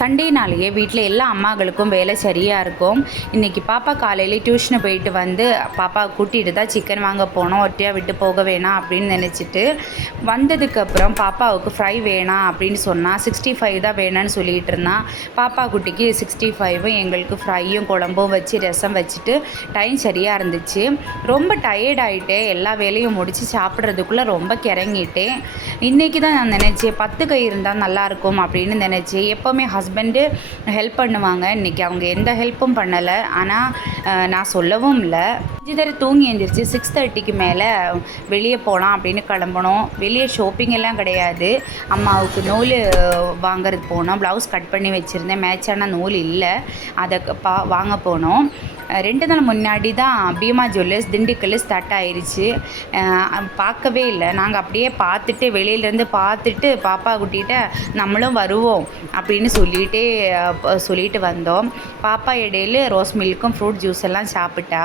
சண்டேனாலேயே வீட்டில் எல்லா அம்மாக்களுக்கும் வேலை சரியாக இருக்கும். இன்றைக்கி பாப்பா காலையிலே டியூஷனு போயிட்டு வந்து பாப்பா கூட்டிகிட்டு தான் சிக்கன் வாங்க போனோம். ஒட்டியாக விட்டு போக வேணாம் அப்படின்னு நினச்சிட்டு வந்ததுக்கப்புறம் பாப்பாவுக்கு ஃப்ரை வேணாம் அப்படின்னு சொன்னால் 65 தான் வேணும்னு சொல்லிகிட்டு இருந்தான். பாப்பா குட்டிக்கு 65 எங்களுக்கு ஃப்ரையும் குழம்பும் வச்சு ரசம் வச்சுட்டு டைம் சரியாக இருந்துச்சு. ரொம்ப டயர்ட் ஆகிட்டேன். எல்லா வேலையும் முடித்து சாப்பிட்றதுக்குள்ளே ரொம்ப கிறங்கிட்டேன். இன்றைக்கி தான் நான் நினச்சேன் 10 கை இருந்தால் நல்லாயிருக்கும் அப்படின்னு நினச்சேன். எப்போவுமே ஹஸ்பண்டு ஹெல்ப் பண்ணுவாங்க. இன்றைக்கி அவங்க எந்த ஹெல்ப்பும் பண்ணலை. ஆனால் நான் சொல்லவும் இல்லை. 5 தடவை தூங்கி எழுந்திரிச்சு 6:30க்கு மேலே வெளியே போகலாம் அப்படின்னு கிளம்பணும். வெளியே ஷாப்பிங் எல்லாம் கிடையாது. அம்மாவுக்கு நூல் வாங்கிறது போனோம். ப்ளவுஸ் கட் பண்ணி வச்சுருந்தேன். மேட்சான நூல் இல்லை, அதை வாங்க போனோம். 2 நாள் முன்னாடி தான் பீமா ஜுவல்லர்ஸ் திண்டுக்கல் ஸ்டார்ட் ஆயிடுச்சு. பார்க்கவே இல்லை. நாங்கள் அப்படியே பார்த்துட்டு வெளியிலேருந்து பார்த்துட்டு பாப்பா குட்டிகிட்ட நம்மளும் வருவோம் அப்படின்னு சொல்லிட்டு வந்தோம். பாப்பா இடையில ரோஸ் மில்க்கும் ஃப்ரூட் ஜூஸ் எல்லாம் சாப்பிட்டா.